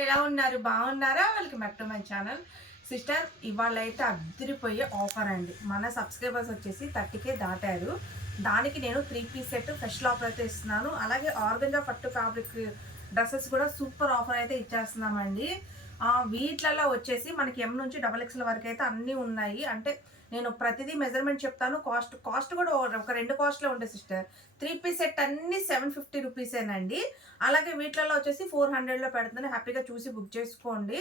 ఎలా ఉన్నారు? బాగున్నారా? వాళ్ళకి back to my channel. Sister ఇవాళ అయితే అద్దరిపోయే ఆఫర్ అండి. మన సబ్స్క్రైబర్స్ వచ్చేసి థర్టీకే దాటారు. దానికి నేను three piece set special offer అయితే ఇస్తున్నాను. అలాగే ఆర్గంజా పట్టు ఫ్యాబ్రిక్ డ్రెస్సెస్ కూడా సూపర్ ఆఫర్ అయితే ఇచ్చేస్తున్నామండి. వీటిలలో వచ్చేసి మనకి ఎం నుంచి డబల్ ఎక్స్ల వరకు అయితే అన్నీ ఉన్నాయి. అంటే నేను ప్రతిదీ మెజర్మెంట్ చెప్తాను. కాస్ట్ కాస్ట్ కూడా ఒక రెండు కాస్ట్లో ఉండే సిస్టర్ త్రీ పీస్ సెట్ అన్ని సెవెన్ ఫిఫ్టీ రూపీసేనండి అలాగే వీటిలలో వచ్చేసి ఫోర్ హండ్రెడ్లో పెడుతుంది హ్యాపీగా చూసి బుక్ చేసుకోండి.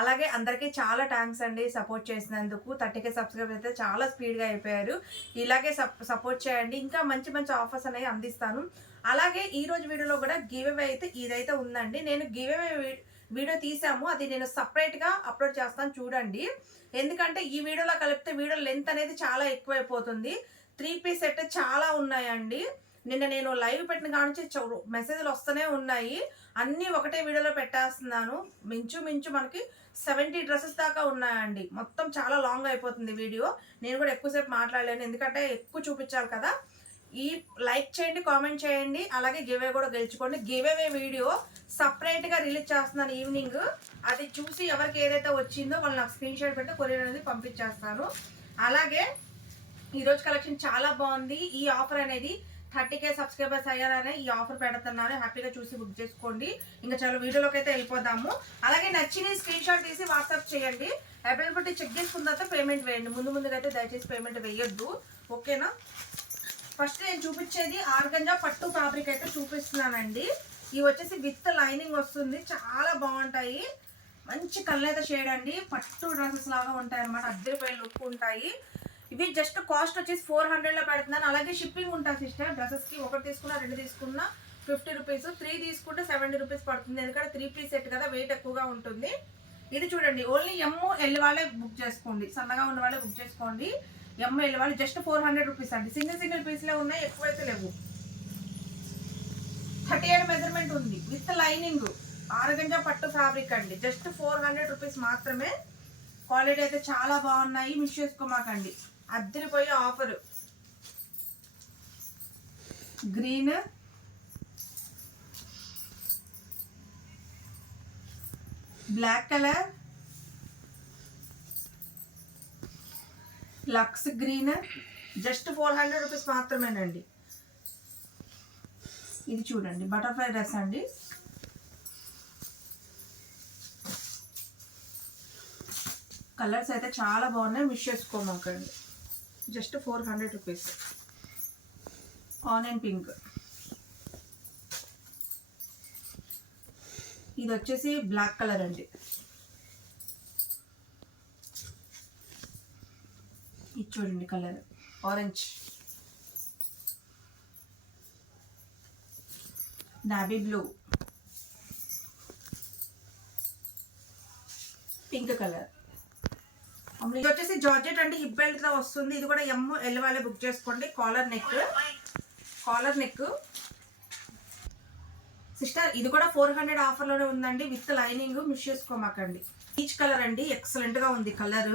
అలాగే అందరికీ చాలా థ్యాంక్స్ అండి సపోర్ట్ చేసినందుకు. థర్టీకే సబ్స్క్రైబర్ అయితే చాలా స్పీడ్గా అయిపోయారు. ఇలాగే సపోర్ట్ చేయండి. ఇంకా మంచి మంచి ఆఫర్స్ అనేవి అందిస్తాను. అలాగే ఈరోజు వీడియోలో కూడా గివ్ అవే అయితే ఇదైతే ఉందండి. నేను గివ్ అవే వీడియో తీసాము అది నేను సపరేట్గా అప్లోడ్ చేస్తాను చూడండి. ఎందుకంటే ఈ వీడియోలో కలిపితే వీడియో లెంత్ అనేది చాలా ఎక్కువైపోతుంది. త్రీ పీస్ సెట్ చాలా ఉన్నాయండి. నిన్న నేను లైవ్ పెట్టిన కానుంచి మెసేజ్లు వస్తూనే ఉన్నాయి. అన్నీ ఒకటే వీడియోలో పెట్టేస్తున్నాను. మించు మించు మనకి సెవెంటీ డ్రెస్సెస్ దాకా ఉన్నాయండి. మొత్తం చాలా లాంగ్ అయిపోతుంది వీడియో. నేను కూడా ఎక్కువసేపు మాట్లాడలేను. ఎందుకంటే ఎక్కువ చూపించాలి కదా. ఈ లైక్ చేయండి కామెంట్ చేయండి అలాగే గివే కూడా గెలుచుకోండి. గివేవే వీడియో సపరేట్గా రిలీజ్ చేస్తున్నాను ఈవినింగ్. అది చూసి ఎవరికి ఏదైతే వచ్చిందో వాళ్ళు నాకు స్క్రీన్ షాట్ పెడితే కొరియర్ అనేది పంపించేస్తాను. అలాగే ఈరోజు కలెక్షన్ చాలా బాగుంది. ఈ ఆఫర్ అనేది థర్టీ కే సబ్స్క్రైబర్స్ అయ్యారనే ఈ ఆఫర్ పెడుతున్నారు హ్యాపీగా చూసి బుక్ చేసుకోండి. ఇంకా చాలా వీడియోలోకి అయితే వెళ్ళిపోదాము. అలాగే నచ్చిన స్క్రీన్ షాట్ తీసి వాట్సాప్ చేయండి. అవైలబిలిటీ చెక్ చేసుకున్న తర్వాత పేమెంట్ వేయండి. ముందు ముందుగా అయితే దయచేసి పేమెంట్ వేయొద్దు. ఓకేనా? ఫస్ట్ నేను చూపించేది ఆర్గంజా పట్టు ఫ్యాబ్రిక్ అయితే చూపిస్తున్నానండి. ఇవి వచ్చేసి విత్ లైనింగ్ వస్తుంది. చాలా బాగుంటాయి. మంచి కళ్ళైతే షేడ్ అండి. పట్టు డ్రెస్సెస్ లాగా ఉంటాయి అనమాట అద్దరిపోయే లుక్ ఉంటాయి. ఇవి జస్ట్ కాస్ట్ వచ్చేసి ఫోర్ హండ్రెడ్లో పెడుతున్నాను. అలాగే షిప్పింగ్ ఉంటుంది సిస్టర్ డ్రెస్సెస్కి ఒకటి తీసుకున్నా రెండు తీసుకున్నా ఫిఫ్టీ రూపీస్ త్రీ తీసుకుంటే సెవెంటీ రూపీస్ పడుతుంది. ఎందుకంటే త్రీ పీస్ సెట్ కదా వెయిట్ ఎక్కువగా ఉంటుంది. ఇది చూడండి. ఓన్లీ ఎమ్ ఎల్ వాళ్ళే బుక్ చేసుకోండి. సన్నగా ఉన్న వాళ్ళే బుక్ చేసుకోండి. ఎంఐలు వాళ్ళు జస్ట్ ఫోర్ హండ్రెడ్ రూపీస్ అండి. సింగిల్ సింగిల్ పీస్లే ఉన్నాయి ఎక్కువైతే లేవు. థర్టీ ఎయిట్ మెజర్మెంట్ ఉంది. విత్ లైనింగ్ ఆరగంజా పట్టు ఫ్యాబ్రిక్ అండి. జస్ట్ ఫోర్ హండ్రెడ్ రూపీస్ మాత్రమే. క్వాలిటీ అయితే చాలా బాగున్నాయి. మిస్ చేసుకోమాకండి. అద్దరిపోయే offer green black colour lux green just four hundred rupees మాత్రమేనండి. ఇది చూడండి బటర్ఫ్లై డ్రెస్ అండి. కలర్స్ అయితే చాలా బాగున్నాయి miss చేసుకోమాకండి. Just four hundred rupees. Onion pink. ఇది వచ్చేసి బ్లాక్ కలర్ అండి. ఇది చూడండి colour. Orange navy blue pink colour. ఇది వచ్చేసి జార్జెట్ అండి హిప్ బెల్ట్తో వస్తుంది. ఇది కూడా ఎమ్ ఎల్ వాళ్ళే బుక్ చేసుకోండి. Collar neck collar neck sister ఇది కూడా ఫోర్ హండ్రెడ్ ఆఫర్లోనే ఉందండి. విత్ లైనింగ్ మిస్ చేసుకోమాకండి. పీచ్ కలర్ అండి. ఎక్సలెంట్గా ఉంది కలర్.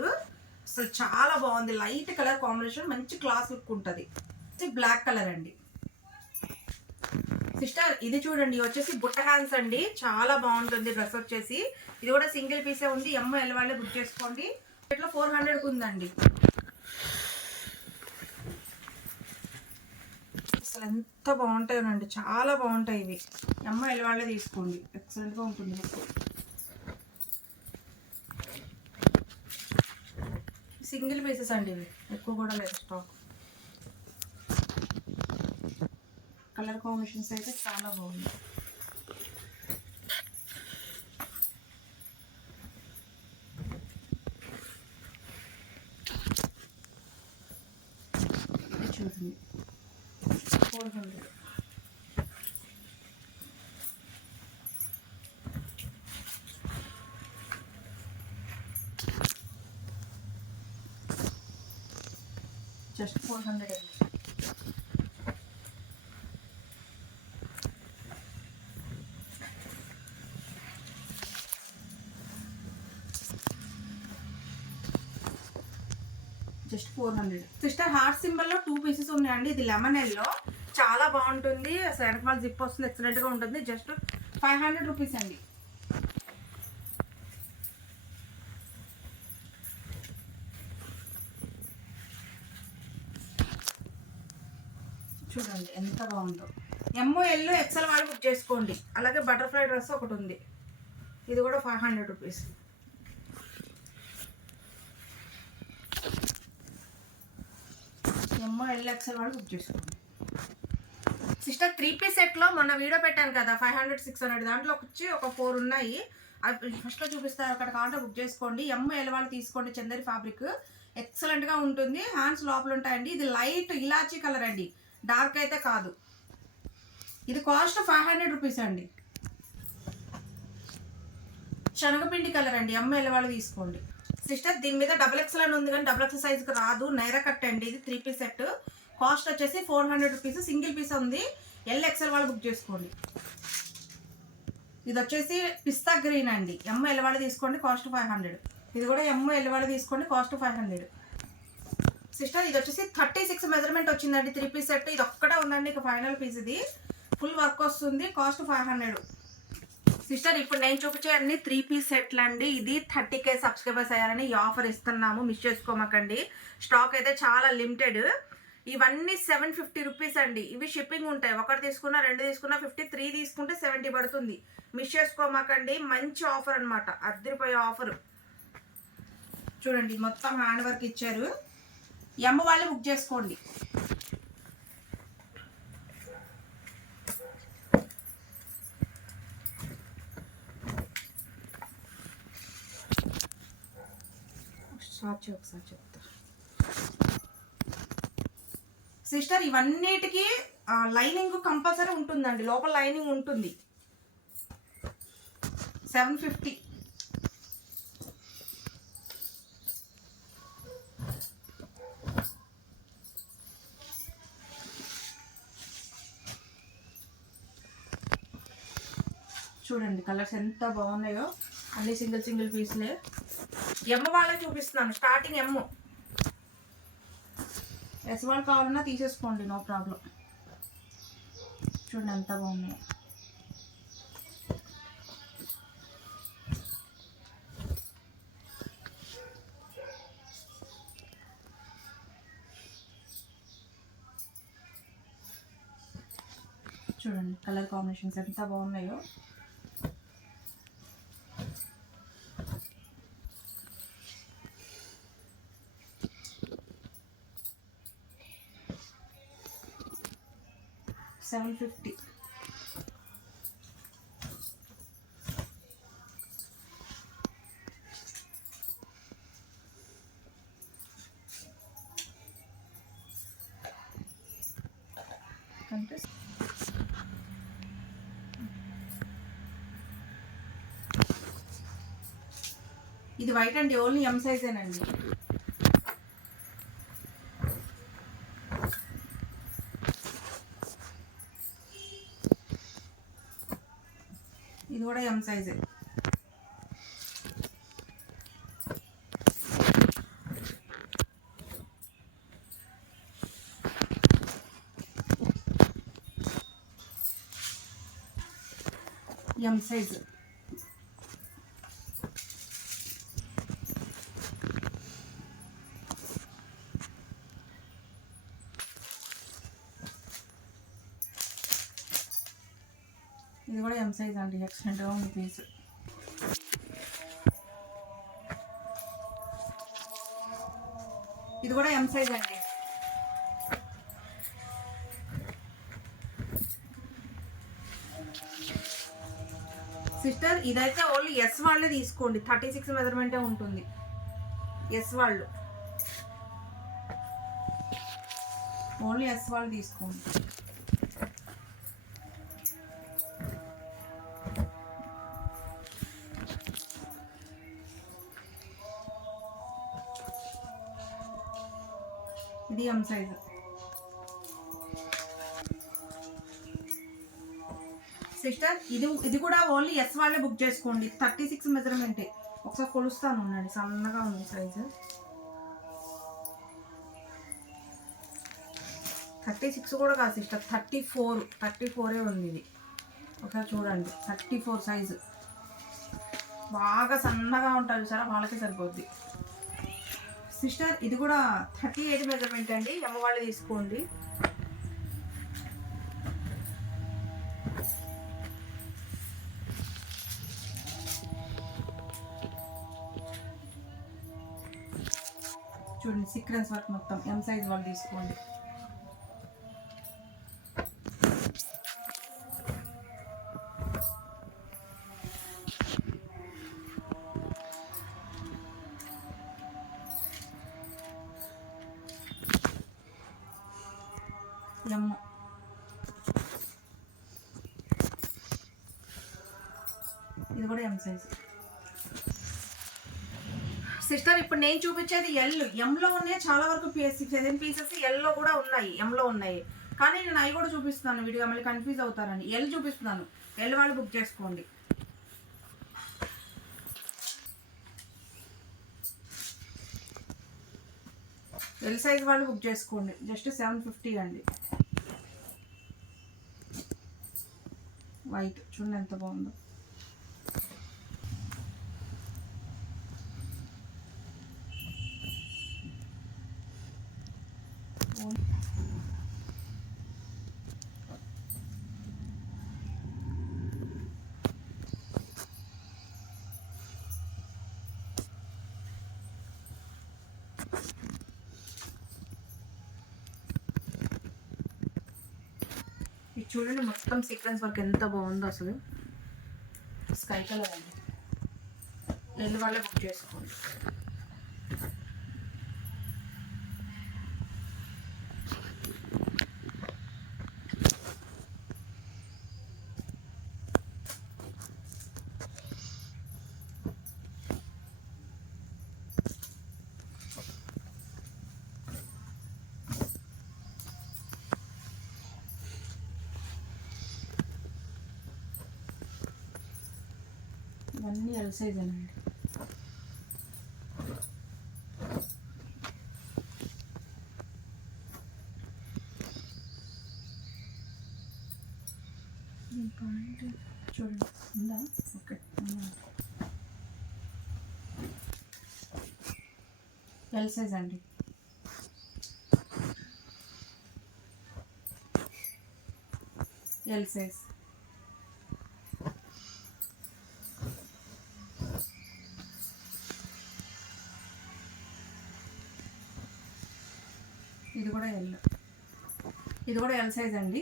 అసలు చాలా బాగుంది. లైట్ కలర్ కాంబినేషన్ మంచి క్లాస్ లుక్ ఉంటుంది. బ్లాక్ కలర్ అండి. సిస్టర్ ఇది చూడండి వచ్చేసి బుట్ట హ్యాండ్స్ అండి. చాలా బాగుంటుంది డ్రెస్ వచ్చేసి. ఇది కూడా సింగిల్ పీసే ఉంది. ఎమ్ ఎల్వాళ్ళే బుక్ చేసుకోండి. ఇట్లా ఫోర్ హండ్రెడ్కి ఉందండి. అసలు ఎంత బాగుంటాయోనండి చాలా బాగుంటాయి ఇవి. ఎమ్ ఎల్ తీసుకోండి. ఎక్సలెంట్గా ఉంటుంది. సింగిల్ పీసెస్ అండి ఇవి ఎక్కువ కూడా లేదు స్టాక్ కలర్ కాంబినేషన్స్ అయితే చాలా బాగుంది ఇది చూడండి four hundred just four hundred అండి just four hundred sister heart సింబల్లో two pieces ఉన్నాయండి. ఇది లెమన్ ఎల్లో. చాలా బాగుంటుంది. అసలు ఫాల్ జిప్ వస్తుంది. ఎక్సలెంట్గా ఉంటుంది. జస్ట్ ఫైవ్ హండ్రెడ్ రూపీస్ అండి. చూడండి ఎంత బాగుందో. ఎమ్మో ఎల్లు ఎక్సెల్ వాళ్ళు బుక్ చేసుకోండి. అలాగే బటర్ఫ్లై డ్రెస్ ఒకటి ఉంది. ఇది కూడా ఫైవ్ హండ్రెడ్ రూపీస్ ఎమ్మో ఎల్ ఎక్సెల్ వాళ్ళు బుక్ చేసుకోండి. సిస్టర్ త్రీ పీస్ సెట్లో మొన్న వీడియో పెట్టాను కదా ఫైవ్ హండ్రెడ్ సిక్స్ హండ్రెడ్ దాంట్లో వచ్చి ఒక ఫోర్ ఉన్నాయి. అవి ఫస్ట్లో చూపిస్తారు అక్కడ కావాలంటే బుక్ చేసుకోండి. ఎమ్ ఎల్ వాళ్ళు తీసుకోండి చందరి ఫ్యాబ్రిక్ ఎక్సలెంట్గా ఉంటుంది. హ్యాండ్స్ లోపల ఉంటాయండి. ఇది లైట్ ఇలాచీ కలర్ అండి. డార్క్ అయితే కాదు. ఇది కాస్ట్ ఫైవ్ హండ్రెడ్ రూపీస్ అండి. శనగపిండి కలర్ అండి. ఎమ్ వాళ్ళు తీసుకోండి. సిస్టర్ దీని మీద డబుల్ ఎక్స్ఎల్ అని ఉంది కానీ డబుల్ ఎక్స్ సైజ్కి రాదు. నైరా కట్ అండి ఇది త్రీ పీస్ సెట్ కాస్ట్ వచ్చేసి four hundred rupees single piece ఉంది. ఎల్ ఎక్స్ఎల్ వాళ్ళు బుక్ చేసుకోండి. ఇది వచ్చేసి పిస్తా గ్రీన్ అండి. ఎమ్మ ఎల్వాళ్ళు తీసుకోండి కాస్ట్ ఫైవ్ హండ్రెడ్. ఇది కూడా ఎమ్మ ఎల్వాళ్ళు తీసుకోండి కాస్ట్ ఫైవ్ హండ్రెడ్. సిస్టర్ ఇది వచ్చేసి థర్టీ సిక్స్ మెజర్మెంట్ వచ్చిందండి. త్రీ పీస్ సెట్ ఇది ఒక్కటే ఉందండి. ఇక ఫైనల్ పీస్ ఇది. ఫుల్ వర్క్ వస్తుంది. కాస్ట్ ఫైవ్ హండ్రెడ్ సిస్టర్ ఇప్పుడు నేను చూపించే అన్ని త్రీ పీస్ సెట్లు అండి. ఇది థర్టీ కే సబ్స్క్రైబర్స్ అయ్యారని ఈ ఆఫర్ ఇస్తున్నాము. మిస్ చేసుకోమకండి. స్టాక్ అయితే చాలా లిమిటెడ్ ఇవన్నీ సెవెన్ ఫిఫ్టీ రూపీస్ అండి. ఇవి షిప్పింగ్ ఉంటాయి. ఒకటి తీసుకున్నా రెండు తీసుకున్నా ఫిఫ్టీ త్రీ తీసుకుంటే సెవెంటీ పడుతుంది. మిస్ చేసుకోమాకండి. మంచి ఆఫర్ అనమాట అద్దరిపోయే ఆఫర్ చూడండి మొత్తం హ్యాండ్ వర్క్ ఇచ్చారు. ఎమ్మ వాళ్ళు బుక్ చేసుకోండి. సాచి ఒకసారి చెప్తా. సిస్టర్ ఇవన్నిటికీ లైనింగ్ కంపల్సరీ ఉంటుందండి. లోపల లైనింగ్ ఉంటుంది. Seven fifty. చూడండి కలర్స్ ఎంత బాగున్నాయో. అన్ని సింగిల్ సింగిల్ పీస్లే. ఎమ్మ వాళ్ళే చూపిస్తున్నాను. స్టార్టింగ్ ఎమ్మ. ఎస్ వాళ్ళు కావాలన్నా తీసేసుకోండి నో ప్రాబ్లం. చూడండి ఎంత బాగున్నాయో. చూడండి కలర్ కాంబినేషన్స్ ఎంత బాగున్నాయో. Seven fifty. కనిపిస్తుంది ఇది వైట్ అండి ఓన్లీ ఎం సైజేనండి ఇది కూడా ఎం ఎం సైజ్ సైజ్ అండి ఎక్సలెంట్గా ఉంది పీస్ ఇది కూడా ఎం సైజ్ అండి. సిస్టర్ ఇదైతే ఓన్లీ ఎస్ వాళ్ళే తీసుకోండి. థర్టీ సిక్స్ మెజర్మెంటే ఉంటుంది. ఎస్ వాళ్ళు. ఓన్లీ ఎస్ వాళ్ళు తీసుకోండి. సైజు. సిస్టర్ ఇది ఇది కూడా ఓన్లీ ఎస్ వాళ్ళే బుక్ చేసుకోండి. థర్టీ సిక్స్ మెజర్మెంటే. ఒకసారి కొలుస్తాను ఉండండి. సన్నగా ఉంది సైజు. థర్టీ సిక్స్ కూడా కాదు సిస్టర్ థర్టీ ఫోర్. థర్టీ ఫోరే ఉంది ఇది. ఒకసారి చూడండి. Thirty four size. బాగా సన్నగా ఉంటారు చాలా వాళ్ళకి సరిపోద్ది. సిస్టర్ ఇది కూడా థర్టీ ఎయిట్ మెజర్మెంట్ అండి. అమ్మవాళ్ళు తీసుకోండి. చూడండి సిక్రెన్స్ వర్క్ మొత్తం. ఎం సైజ్ వాళ్ళు తీసుకోండి. సైజ్ సిస్టర్ ఇప్పుడు నేను చూపించేది ఎల్ ఎంలో ఉన్నాయి చాలా వరకు సెవెన్ పీసెస్ ఎల్లో కూడా ఉన్నాయి ఎంలో ఉన్నాయి. కానీ నేను అవి కూడా చూపిస్తున్నాను వీడియో మళ్ళీ కన్ఫ్యూజ్ అవుతారని. ఎల్ చూపిస్తున్నాను. ఎల్ వాళ్ళు బుక్ చేసుకోండి. ఎల్ సైజ్ వాళ్ళు బుక్ చేసుకోండి. జస్ట్ సెవెన్ ఫిఫ్టీ అండి. వైట్ చూడండి ఎంత బాగుందో ఇది చూడండి మొత్తం సీక్వెన్స్ వర్క్ ఎంత బాగుందో అసలు. స్కై కలర్ అండి. ఎల్లు వాళ్ళే బుక్ చేసుకోండి పెద్ద సైజ్ అండి పాయింట్ చూడండి ఉందా? ఓకే ఎల్ సైజ్ అండి. ఎల్ సైజ్ ఇది కూడా ఎల్ ఇది కూడా ఎల్ సైజ్ అండి.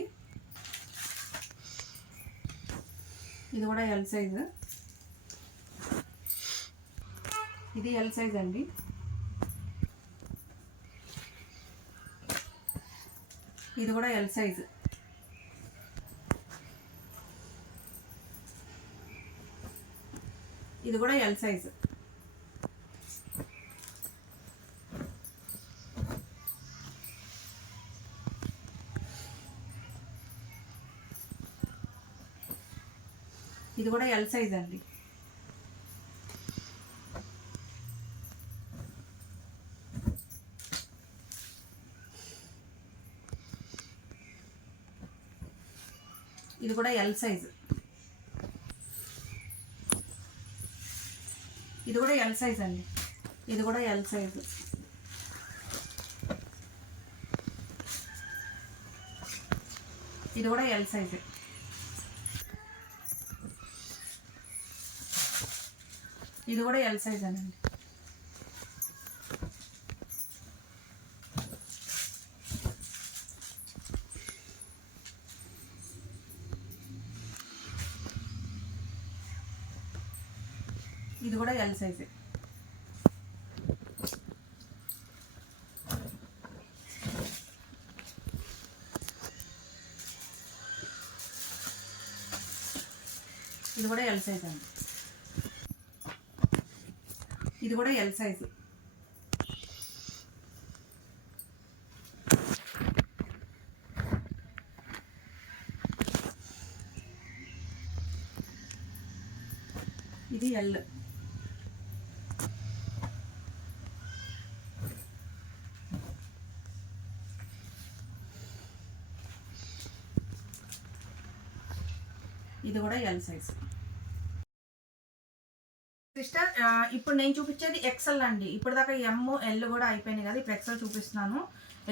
ఇది కూడా ఎల్ సైజ్ ఇది ఎల్ సైజ్ అండి. ఇది కూడా ఎల్ సైజ్ ఇది కూడా ఎల్ సైజ్ ఇది కూడా ఎల్ సైజ్ అండి. ఇది కూడా ఎల్ సైజ్ ఇది కూడా ఎల్ సైజ్ అండి. ఇది కూడా ఎల్ సైజ్ ఇది కూడా ఎల్ సైజ్ ఇది కూడా ఎల్ సైజ్ అండి ఇది కూడా ఎల్ సైజే ఇది కూడా ఎల్ సైజ్ అండి ఇది కూడా ఎల్ సైజు ఇది ఎల్ ఇది కూడా ఎల్ సైజ్ సిస్టర్ ఇప్పుడు నేను చూపించేది ఎక్సెల్ అండి. ఇప్పుడు దాకా ఎమ్ ఎల్ కూడా అయిపోయినాయి కదా ఇప్పుడు ఎక్సెల్ చూపిస్తున్నాను.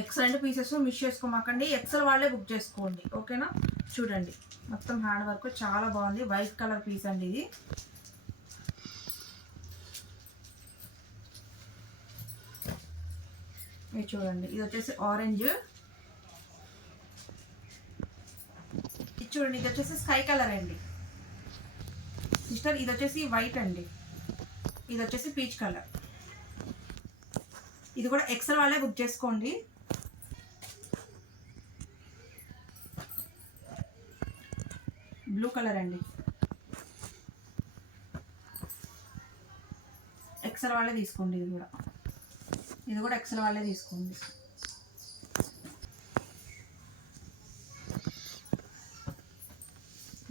ఎక్సెల్ అంటే పీసెస్ మిస్ చేసుకోమాకండి. ఎక్సెల్ వాళ్ళే బుక్ చేసుకోండి. ఓకేనా చూడండి. మొత్తం హ్యాండ్ వర్క్ చాలా బాగుంది. వైట్ కలర్ పీస్ అండి ఇది. ఇది చూడండి. ఇది వచ్చేసి ఆరెంజ్ ఇది చూడండి. ఇది వచ్చేసి స్కై కలర్ అండి. సిస్టర్ ఇది వచ్చేసి వైట్ అండి. ఇది వచ్చేసి పీచ్ కలర్. ఇది కూడా ఎక్సెల్ వాళ్ళే బుక్ చేసుకోండి. బ్లూ కలర్ అండి. ఎక్సెల్ వాళ్ళే తీసుకోండి ఇది కూడా. ఇది కూడా ఎక్సెల్ వాళ్ళే తీసుకోండి.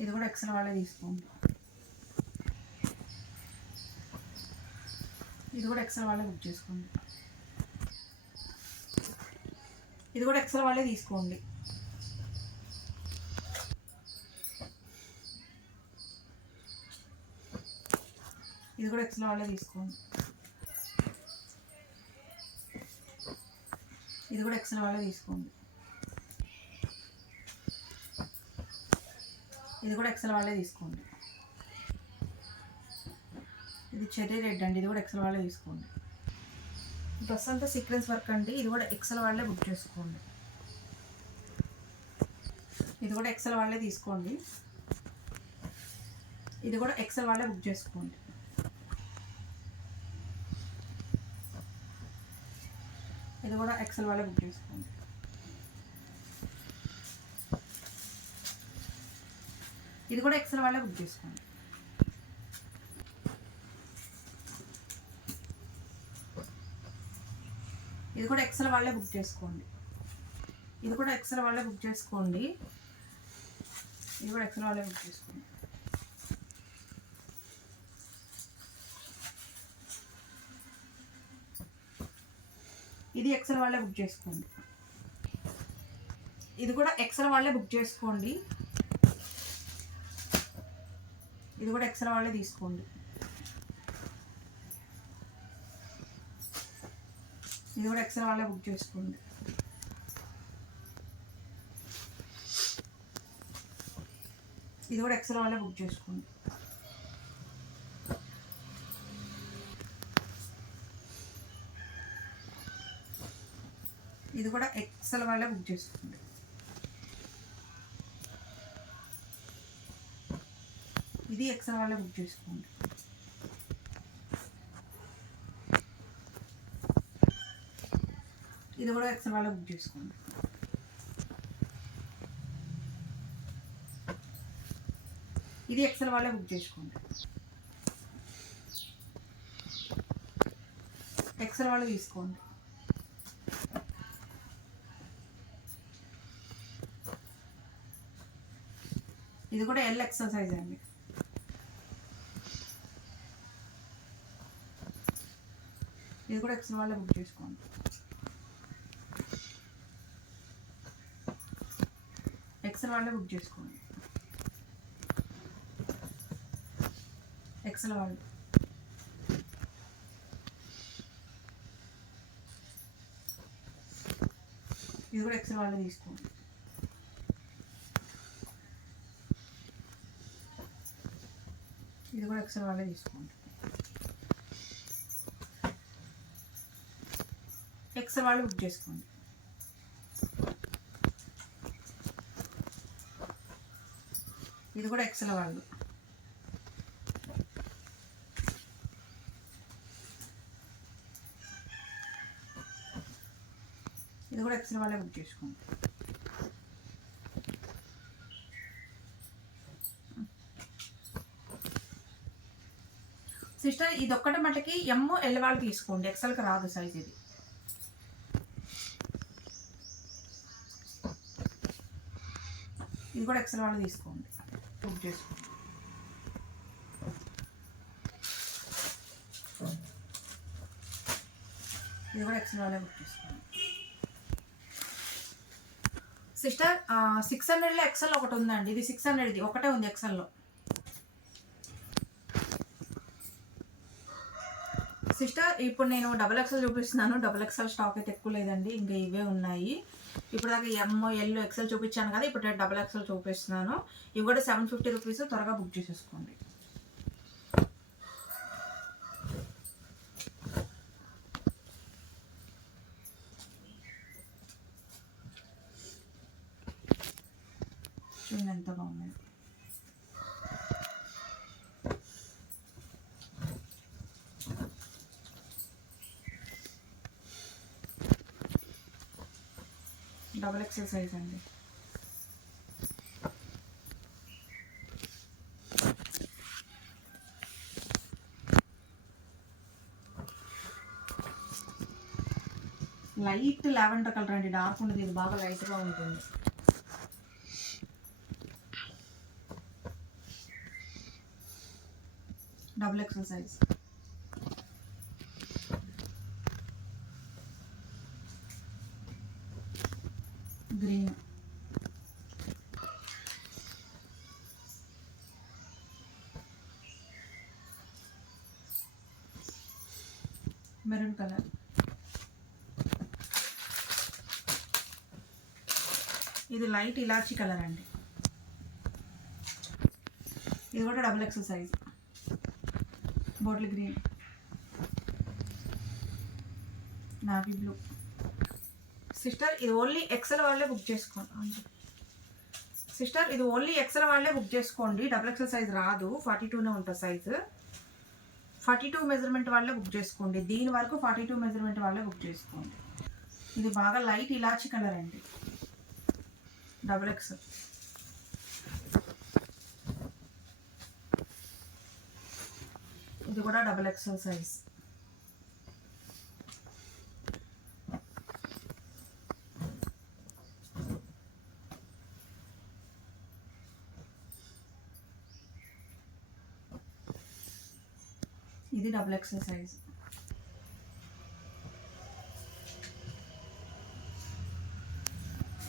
ఇది కూడా ఎక్సెల్ వాళ్ళే తీసుకోండి. ఇది కూడా ఎక్సెల్ వాళ్ళే బుక్ చేసుకోండి. ఇది కూడా ఎక్సెల్ వాళ్ళే తీసుకోండి. ఇది కూడా ఎక్సెల్ వాళ్ళే తీసుకోండి. ఇది కూడా ఎక్సెల్ వాళ్ళే తీసుకోండి. ఇది కూడా ఎక్సెల్ వాళ్ళే తీసుకోండి. ఇది చెర్రీ రెడ్ అండి ఇది కూడా ఎక్సెల్ వాళ్ళే తీసుకోండి. డ్రెస్ అంతా సీక్వెన్స్ వర్క్ అండి ఇది కూడా ఎక్సెల్ వాళ్ళే బుక్ చేసుకోండి. ఇది కూడా ఎక్సెల్ వాళ్ళే తీసుకోండి. ఇది కూడా ఎక్సెల్ వాళ్ళే బుక్ చేసుకోండి. ఇది కూడా ఎక్సెల్ వాళ్ళే బుక్ చేసుకోండి. ఇది కూడా ఎక్సెల్ వాళ్ళే బుక్ చేసుకోండి. ఇది కూడా ఎక్సెల్ వాళ్ళే బుక్ చేసుకోండి. ఇది కూడా ఎక్సెల్ వాళ్ళే బుక్ చేసుకోండి. ఇది కూడా ఎక్సెల్ వాళ్ళే బుక్ చేసుకోండి. ఇది ఎక్సెల్ వాళ్ళే బుక్ చేసుకోండి. ఇది కూడా ఎక్సెల్ వాళ్ళే బుక్ చేసుకోండి. ఇది కూడా ఎక్సెల్ వాళ్ళే తీసుకోండి. ఇది కూడా ఎక్సెల్ వాళ్ళే బుక్ చేసుకోండి. ఇది కూడా ఎక్సెల్ వాళ్ళే బుక్ చేసుకోండి. ఇది కూడా ఎక్సెల్ వాళ్ళే బుక్ చేసుకోండి. ఇది ఎక్సెల్ వాళ్ళే బుక్ చేసుకోండి. ఇది కూడా ఎక్సెల్ వాళ్ళే బుక్ చేసుకోండి. ఇది ఎక్సెల్ వాళ్ళే బుక్ చేసుకోండి. ఎక్సెల్ వాళ్ళు తీసుకోండి. ఇది కూడా ఎల్ ఎక్సర్సైజ్ అండి. ఇది కూడా ఎక్సెల్ వాళ్ళే బుక్ చేసుకోండి. ఎక్సెల్ వాళ్ళే బుక్ చేసుకోండి. ఎక్సెల్ వాళ్ళు. ఇది కూడా ఎక్సెల్ వాళ్ళే తీసుకోండి. ఇది కూడా ఎక్సెల్ వాళ్ళే తీసుకోండి. ఎక్సెల్ వాళ్ళు బుక్ చేసుకోండి. ఇది కూడా ఎక్సెల్ వాళ్ళు. ఇది కూడా ఎక్సెల్ వాళ్ళే బుక్ చేసుకోండి. సిస్టర్ ఇది ఒక్కటి మటుకి ఎమ్ ఎల్ వాళ్ళు తీసుకోండి. ఎక్సెల్కి రాదు సైజ్ ఇది. ఇది కూడా ఎక్సెల్ వాళ్ళు తీసుకోండి. ఇది కూడా ఎక్సెల్ బుక్ చేసుకోండి సిస్టర్ సిక్స్ హండ్రెడ్లో ఎక్సెల్ ఒకటి ఉందండి. ఇది సిక్స్ హండ్రెడ్ది ఒకటే ఉంది ఎక్సెల్లో సిస్టర్ ఇప్పుడు నేను డబల్ ఎక్సెల్ చూపిస్తున్నాను. డబల్ ఎక్సెల్ స్టాక్ అయితే ఎక్కువ లేదండి. ఇంకా ఇవే ఉన్నాయి. ఇప్పుడు దాకా ఎమ్ ఎల్ ఎక్సెల్ చూపించాను కదా ఇప్పుడు నేను డబల్ ఎక్సెల్ చూపిస్తున్నాను. ఇవి కూడా సెవెన్ ఫిఫ్టీ రూపీస్ త్వరగా బుక్ చేసేసుకోండి ఎంత బాగున్నాయి ఎక్సర్సైజ్ అండి లైట్ లావెండర్ కలర్ అండి డార్క్ ఉండదు ఇది బాగా లైట్గా ఉంటుంది. Double XL size green maroon colour ఇది లైట్ ఇలాచీ కలర్ అండి. ఇది కూడా double XL size. Bottle green. Navy blue. Sister ఇది ఓన్లీ ఎక్సెల్ వాళ్ళే బుక్ చేసుకోండి. సిస్టర్ ఇది ఓన్లీ ఎక్సెల్ వాళ్ళే బుక్ చేసుకోండి. డబుల్ ఎక్సెల్ సైజ్ రాదు. ఫార్టీ టూనే ఉంటుంది సైజు. ఫార్టీ టూ మెజర్మెంట్ వాళ్ళే బుక్ చేసుకోండి. దీని వరకు ఫార్టీ టూ మెజర్మెంట్ వాళ్ళే బుక్ చేసుకోండి. ఇది బాగా లైట్ ఇలాచీ కలర్ అండి. డబుల్ ఎక్స్ఎల్ ఇది కూడా డబుల్ ఎక్స్ఎల్ సైజ్ ఇది డబుల్ ఎక్స్ఎల్ సైజ్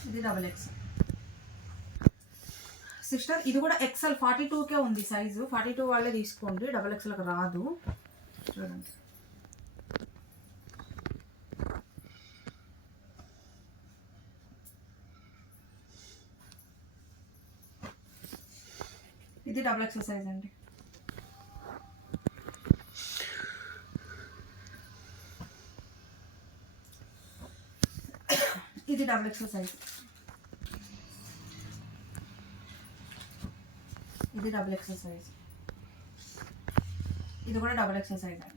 ఇది డబుల్ ఎక్స్ఎల్ సిస్టర్ ఇది కూడా ఎక్సెల్ ఫార్టీ టూకే ఉంది సైజు ఫార్టీ టూ వాళ్ళే తీసుకోండి. డబల్ ఎక్స్ఎల్కి రాదు. చూడండి. ఇది డబుల్ ఎక్సెల్ సైజ్ అండి. ఇది డబుల్ ఎక్సెల్ సైజ్ ఇది డబుల్ ఎక్సెల్ సైజ్ ఇది కూడా డబుల్ ఎక్సెల్ సైజ్ అండి.